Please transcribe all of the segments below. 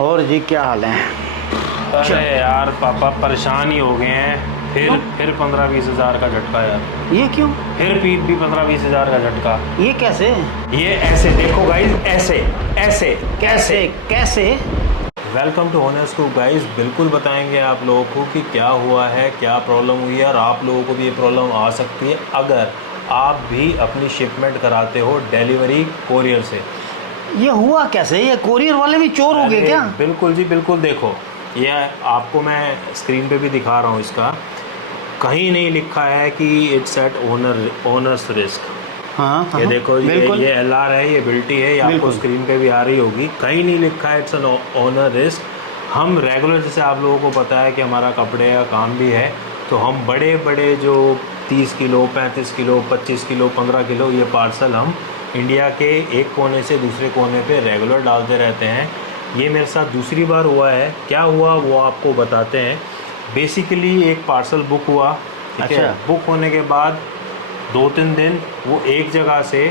और जी क्या हाल है? अरे यार पापा परेशान ही हो गए हैं। फिर 15-20 हज़ार का झटका यार। ये क्यों? फिर भी 15-20 हज़ार का झटका। ये कैसे? ये ऐसे देखो गाइस, ऐसे ऐसे कैसे कैसे? Welcome to owners group guys. बिल्कुल बताएंगे आप लोगों को कि क्या हुआ है, क्या प्रॉब्लम हुई है, और आप लोगों को भी ये प्रॉब्लम आ सकती है अगर आप भी अपनी शिपमेंट कराते हो डिलीवरी कोरियर से। ये हुआ कैसे? ये कोरियर वाले भी चोर हो गए अरे क्या? बिल्कुल जी बिल्कुल। देखो ये आपको मैं स्क्रीन पे भी दिखा रहा हूँ, इसका कहीं नहीं लिखा है कि इट्स एट ओनर्स रिस्क। हाँ हाँ ये देखो, बिल्कुल ये LR है, ये बिल्टी है, ये आपको बिल्कुल। स्क्रीन पे भी आ रही होगी। कहीं नहीं लिखा है इट्स एन ओनर रिस्क। हम रेगुलर, जैसे आप लोगों को पता है कि हमारा कपड़े का काम भी है, तो हम बड़े बड़े जो 30 किलो 35 किलो 25 किलो 15 किलो ये पार्सल हम इंडिया के एक कोने से दूसरे कोने पे रेगुलर डालते रहते हैं। ये मेरे साथ दूसरी बार हुआ है। क्या हुआ वो आपको बताते हैं। बेसिकली एक पार्सल बुक हुआ, ठीक है। अच्छा। बुक होने के बाद 2-3 दिन वो एक जगह से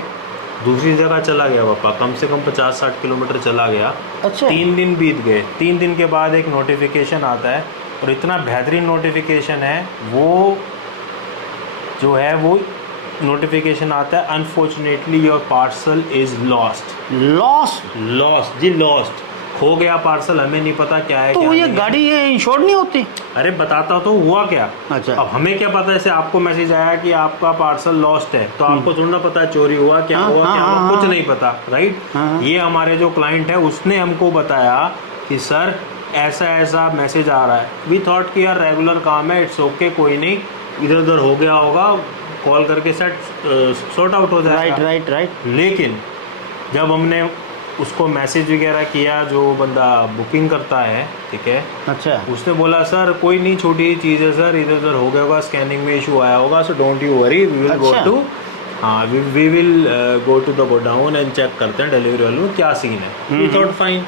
दूसरी जगह चला गया पापा, कम से कम 50-60 किलोमीटर चला गया। अच्छा 3 दिन बीत गए। 3 दिन के बाद एक नोटिफिकेशन आता है, और इतना बेहतरीन नोटिफिकेशन है वो, जो है वो नोटिफिकेशन आता है, unfortunately your parcel is lost. Loss? Lost जी, लॉस्ट, खो गया पार्सल। हमें नहीं पता क्या है तो क्या ये नहीं है। गाड़ी ये इंश्योर्ड नहीं होती? अरे बताता तो हुआ क्या। अच्छा। अब हमें क्या पता, जैसे आपको मैसेज आया कि आपका पार्सल लॉस्ट है, तो आपको थोड़ा पता है चोरी हुआ क्या हाँ, हुआ हाँ, क्या हाँ, हुआ, कुछ हाँ। नहीं पता, राइट। हाँ। ये हमारे जो क्लाइंट है उसने हमको बताया कि सर ऐसा ऐसा मैसेज आ रहा है। वी थॉट कि यार रेगुलर काम है, इट्स ओके, कोई नहीं, इधर उधर हो गया होगा, कॉल करके सॉर्ट आउट हो जाएगा। Right right right. लेकिन जब हमने उसको मैसेज वगैरह किया, जो बंदा बुकिंग करता है, ठीक है, अच्छा उसने बोला सर कोई नहीं, छोटी चीज़ है सर, इधर उधर हो गया होगा, स्कैनिंग में इशू आया होगा, so don't you worry, we will go अच्छा। टू, हाँ we will go to the godown and check करते हैं डिलीवरी वालों में क्या सीन है। We thought fine.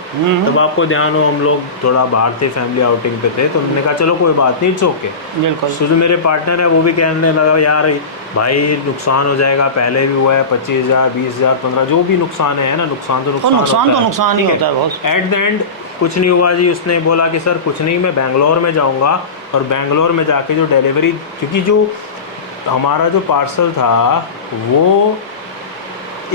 तब आपको ध्यान हो हम लोग थोड़ा बाहर थे, फैमिली आउटिंग पे थे, तो हमने कहा चलो कोई बात नहीं, इट्स ओके। बिल्कुल। तो जो मेरे पार्टनर है वो भी कहने लगा यार भाई नुकसान हो जाएगा, पहले भी हुआ है, 25,000 20,000 15, जो भी नुकसान है ना, नुकसान तो नुकसान नुकसान ही ठीक होता है बॉस। एट द एंड कुछ नहीं हुआ जी। उसने बोला कि सर कुछ नहीं, मैं बेंगलोर में जाऊंगा, और बेंगलोर में जाके जो डिलीवरी, क्योंकि जो हमारा जो पार्सल था वो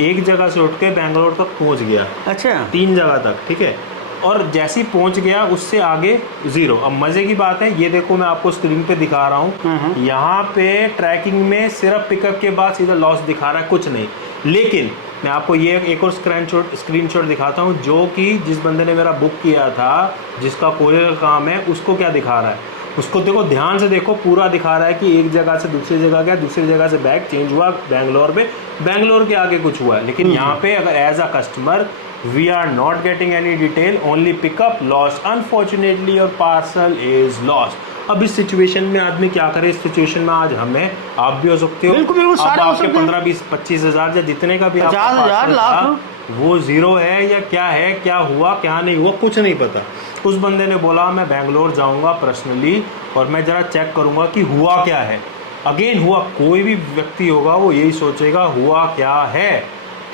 एक जगह से उठ के बेंगलोर तक पहुंच गया। अच्छा 3 जगह तक, ठीक है। और जैसे ही पहुंच गया उससे आगे ज़ीरो। अब मज़े की बात है, ये देखो मैं आपको स्क्रीन पे दिखा रहा हूँ, यहाँ पे ट्रैकिंग में सिर्फ पिकअप के बाद सीधा लॉस दिखा रहा है, कुछ नहीं। लेकिन मैं आपको ये एक और स्क्रीनशॉट दिखाता हूँ, जो कि जिस बंदे ने मेरा बुक किया था, जिसका कोरियर का काम है, उसको क्या दिखा रहा है, उसको देखो, ध्यान से देखो, पूरा दिखा रहा है कि एक जगह से दूसरी जगह गया, दूसरी जगह से बैग चेंज हुआ बेंगलोर में, बेंगलोर के आगे कुछ हुआ है। लेकिन यहाँ पे अगर as a customer we are not getting any detail, only pickup lost, unfortunately your parcel is lost. अब इस सिचुएशन में आदमी क्या करे? इस सिचुएशन में आज हमें, आप भी हो सकते हो, बिल्कुल बिल्कुल, अब सारे हो आपके सकते हैं। 15-20-25 हज़ार या जितने का भी आपका 50,000 parcel लाख था, वो ज़ीरो है या क्या है, क्या हुआ क्या नहीं हुआ, कुछ नहीं पता। उस बंदे ने बोला मैं बेंगलोर जाऊंगा पर्सनली, और मैं ज़रा चेक करूंगा कि हुआ क्या है। अगेन हुआ, कोई भी व्यक्ति होगा वो यही सोचेगा हुआ क्या है,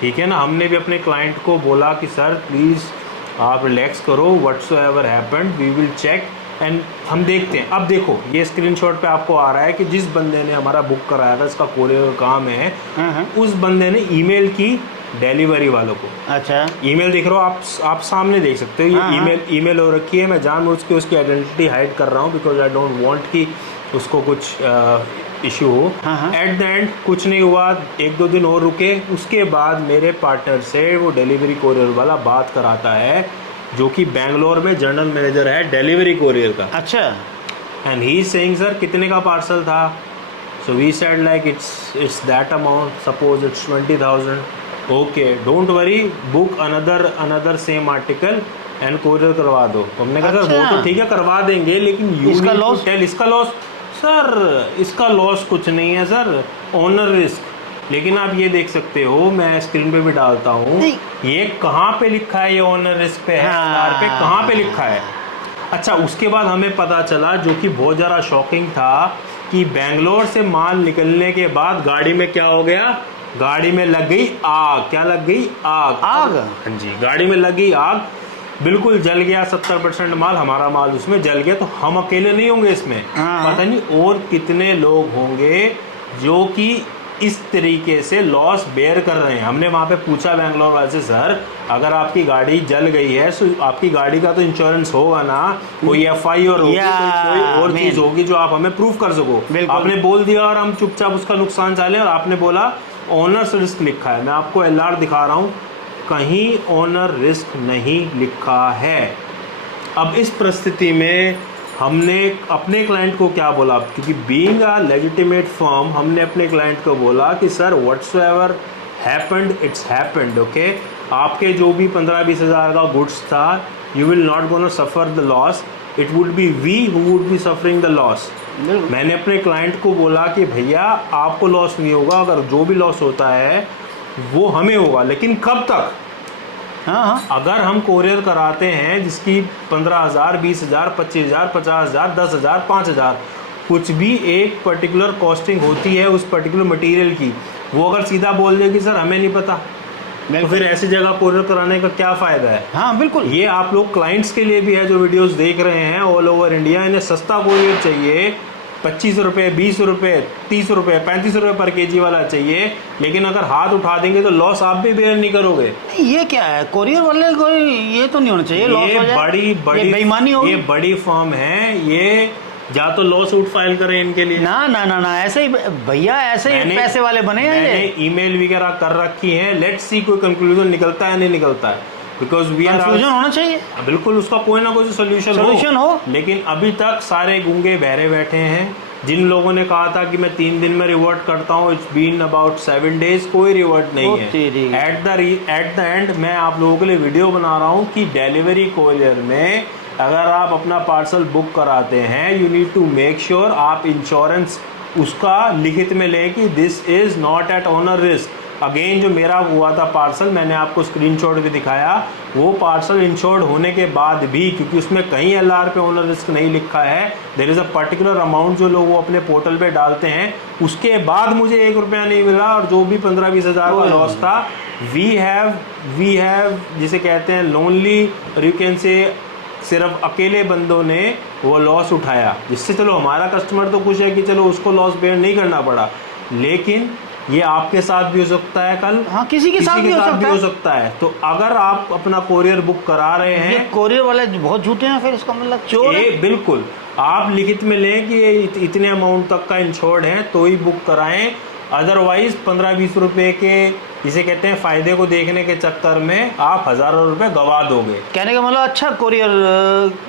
ठीक है ना। हमने भी अपने क्लाइंट को बोला कि सर प्लीज़ आप रिलैक्स करो, whatsoever happened we will check and हम देखते हैं। अब देखो ये स्क्रीनशॉट पे आपको आ रहा है कि जिस बंदे ने हमारा बुक कराया था, इसका कोरियर काम है, उस बंदे ने ईमेल की डिलीवरी वालों को। अच्छा ईमेल देख रहे हो आप सामने देख सकते हो, ये ईमेल हो रखी है। मैं जानबूझ के उसकी आइडेंटिटी हाइड कर रहा हूँ, बिकॉज आई डोंट वांट कि उसको कुछ इशू हो। एट द एंड कुछ नहीं हुआ, 1-2 दिन और रुके, उसके बाद मेरे पार्टनर से वो डिलीवरी कोरियर वाला बात कराता है, जो कि बेंगलोर में जनरल मैनेजर है डिलीवरी कोरियर का। अच्छा। And he is saying sir कितने का पार्सल था? So we said like it's that amount, suppose it's 20,000। Okay don't worry, book another same article and courier करवा दो। तो हमने कहा सर वो तो ठीक है करवा देंगे, लेकिन यू इसका नीड टू loss? टेल। इसका लॉस सर, इसका लॉस कुछ नहीं है सर, ओनर रिस्क। लेकिन आप ये देख सकते हो, मैं स्क्रीन पे भी डालता हूँ, ये कहाँ पे लिखा है, ये ओनर रिस्क पे है, पे कहाँ पे लिखा है। अच्छा उसके बाद हमें पता चला, जो कि बहुत ज़्यादा शॉकिंग था, कि बेंगलोर से माल निकलने के बाद गाड़ी में क्या हो गया, गाड़ी में लग गई आग। क्या लग गई? आग। आग? हाँ जी, गाड़ी में लग गई आग। बिल्कुल जल गया, 70% माल हमारा माल उसमें जल गया, तो हम अकेले नहीं होंगे इसमें, हाँ। पता नहीं और कितने लोग होंगे जो कि इस तरीके से लॉस बेयर कर रहे हैं। हमने वहाँ पे पूछा बेंगलोर वाले से, सर अगर आपकी गाड़ी जल गई है तो आपकी गाड़ी का तो इंश्योरेंस होगा ना, कोई FI और होगी, कोई और चीज होगी जो आप हमें प्रूफ कर सको। आपने बोल दिया और हम चुपचाप उसका नुकसान चाले, और आपने बोला ओनर्स रिस्क लिखा है। मैं आपको LR दिखा रहा हूँ, कहीं ओनर रिस्क नहीं लिखा है। अब इस परिस्थिति में हमने अपने क्लाइंट को क्या बोला, क्योंकि बीइंग अ लेजिटिमेट फर्म हमने अपने क्लाइंट को बोला कि sir whatsoever happened it's happened, okay. आपके जो भी 15-20 हज़ार का गुड्स था, you will not gonna suffer the loss, it would be we who would be suffering the loss. मैंने अपने क्लाइंट को बोला कि भैया आपको लॉस नहीं होगा, अगर जो भी लॉस होता है वो हमें होगा, लेकिन कब तक। हाँ, अगर हम कोरियर कराते हैं जिसकी 15,000, 20,000, 25,000, 50,000, 10,000, 5,000, कुछ भी एक पर्टिकुलर कॉस्टिंग होती है उस पर्टिकुलर मटेरियल की, वो अगर सीधा बोल दे कि सर हमें नहीं पता, तो फिर ऐसी जगह कोरियर कराने का क्या फ़ायदा है। हाँ बिल्कुल, ये आप लोग क्लाइंट्स के लिए भी है जो वीडियोस देख रहे हैं ऑल ओवर इंडिया, इन्हें सस्ता कोरियर चाहिए, 25 रुपये, 20 रुपये, 30 रुपये, 35 रुपये पर केजी वाला चाहिए, लेकिन अगर हाथ उठा देंगे तो लॉस आप भी बेयर नहीं करोगे। ये क्या है, कोरियर वाले को ये तो नहीं होना चाहिए, लॉस हो जाए, ये बेईमानी होगी। ये बड़ी फर्म है, ये या तो लॉ सूट फाइल करें इनके लिए। ना ना ना ना, ऐसे ही भैया, ऐसे ही पैसे वाले बने हैं। मैंने ईमेल वगैरह कर रखी है, लेट्स सी कोई कंक्लूजन निकलता है नहीं निकलता है, बिकॉज वी आर कंफ्यूजन होना चाहिए, बिल्कुल उसका कोई ना कोई सोल्यूशन हो। लेकिन अभी तक सारे गूंगे बहरे बैठे हैं। जिन लोगों ने कहा था कि मैं 3 दिन में रिवर्ट करता हूँ, इट्स बीन अबाउट 7 डेज, कोई रिवर्ट नहीं है। एट द एंड मैं आप लोगों के लिए वीडियो बना रहा हूँ कि डिलीवरी कोरियर में अगर आप अपना पार्सल बुक कराते हैं, you need to make sure आप इंश्योरेंस उसका लिखित में लें कि this is not at owner risk. Again जो मेरा हुआ था पार्सल, मैंने आपको स्क्रीनशॉट भी दिखाया, वो पार्सल इंश्योर्ड होने के बाद भी, क्योंकि उसमें कहीं LR पे ओनर रिस्क नहीं लिखा है, there is a particular amount जो लोग वो अपने पोर्टल पे डालते हैं, उसके बाद मुझे 1 रुपया नहीं मिला, और जो भी 15-20 हज़ार का लॉस था, वी हैव जिसे कहते हैं लोनली, और यू कैन से सिर्फ अकेले बंदों ने वो लॉस उठाया, जिससे चलो हमारा कस्टमर तो खुश है कि चलो उसको लॉस बेयर नहीं करना पड़ा, लेकिन ये आपके साथ भी हो सकता है कल। हाँ, किसी के साथ भी हो सकता है। तो अगर आप अपना कोरियर बुक करा रहे हैं, कोरियर वाले बहुत झूठे हैं, फिर इसका मतलब चोर है। बिल्कुल आप लिखित में लें कि ये इतने अमाउंट तक का इंश्योर्ड है तो ही बुक कराएं, अदरवाइज 15-20 रुपए के जिसे कहते हैं फायदे को देखने के चक्कर में आप हजारों रुपए गवा दोगे। कहने का मतलब अच्छा कोरियर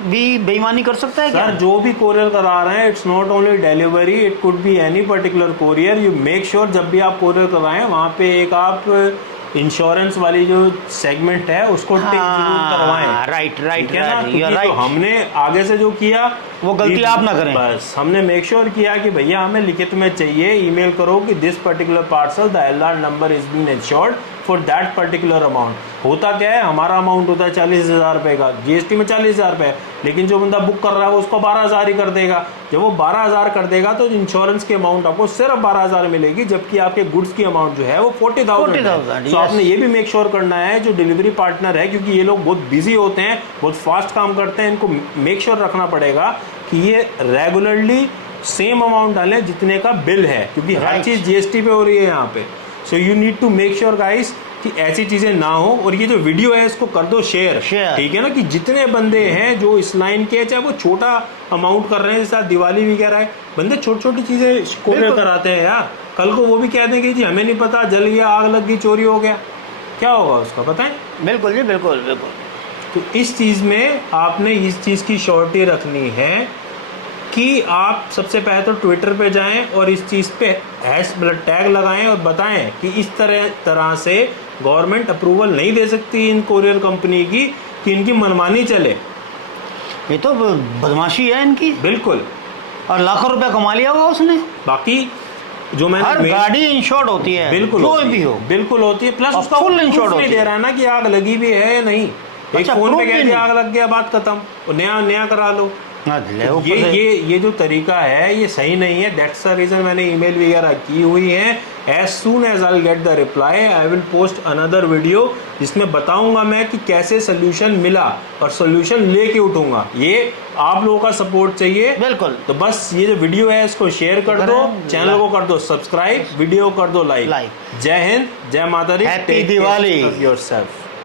भी बेईमानी कर सकता है क्या? सर जो भी कोरियर करा रहे हैं, it's not only delivery, it could be any particular courier. You make sure जब भी आप कोरियर कराएं वहाँ पे एक आप इंश्योरेंस वाली जो सेगमेंट है उसको टिक जरूर करवाएं। राइट। तो हमने आगे से जो किया वो गलती आप ना करें, बस हमने मेक श्योर किया कि भैया हमें लिखित में चाहिए, ईमेल करो कि this particular parcel the LR number is been insured for that particular amount. होता क्या है, हमारा अमाउंट होता है 40,000 रुपये का, GST में 40,000 रुपये, लेकिन जो बंदा बुक कर रहा है उसको 12,000 ही कर देगा। जब वो 12,000 कर देगा तो इंश्योरेंस की अमाउंट आपको सिर्फ 12,000 मिलेगी, जबकि आपके गुड्स की अमाउंट जो है वो 40,000। तो आपने ये भी मेक श्योर करना है जो डिलीवरी पार्टनर है, क्योंकि ये लोग बहुत बिजी होते हैं, बहुत फास्ट काम करते हैं, इनको मेक श्योर रखना पड़ेगा कि ये रेगुलरली सेम अमाउंट डालें जितने का बिल है, क्योंकि हर चीज़ GST पे हो रही है यहाँ पे। So you need to make sure guys कि ऐसी चीज़ें ना हो। और ये जो वीडियो है इसको कर दो शेयर, ठीक है ना, कि जितने बंदे हैं जो इस लाइन के, चाहे वो छोटा अमाउंट कर रहे हैं, जैसे दिवाली वगैरह है, बंदे छोटी छोटी चीज़ें कोरियर कराते हैं यार, कल को वो भी कह देंगे जी हमें नहीं पता, जल गया, आग लग गई, चोरी हो गया, क्या होगा उसका बताएं। बिल्कुल जी, बिल्कुल। तो इस चीज़ में आपने इस चीज़ की श्योरिटी रखनी है कि आप सबसे पहले तो ट्विटर पे जाएं और इस चीज़ पे टैग लगाएं और बताएं कि इस तरह से गवर्नमेंट अप्रूवल नहीं दे सकती इन कोरियर कंपनी की कि इनकी मनमानी चले। ये तो बदमाशी है इनकी, बिल्कुल, और लाखों रुपया कमा लिया होगा उसने। बाकी जो मैंने हर गाड़ी इंश्योर्ड होती है, बिल्कुल जो भी हो, बिल्कुल होती है, प्लस उसका फुल इंश्योर्ड नहीं दे रहा है ना कि आग लगी भी है या नहीं। एक फोन पे कह दिया आग लग गया, बात खत्म, नया करा लो। ये जो तरीका है ये सही नहीं है। दैट्स द रीजन मैंने ईमेल वगैरह की हुई है as soon as I get the reply I will post another video जिसमें बताऊंगा मैं कि कैसे सोल्यूशन मिला और सोल्यूशन लेके उठूंगा। ये आप लोगों का सपोर्ट चाहिए। बिल्कुल। तो बस ये जो वीडियो है इसको शेयर कर दो, चैनल को कर दो सब्सक्राइब, वीडियो कर दो लाइक। जय हिंद, जय माता दी, हैप्पी दिवाली। योरसेल्फ।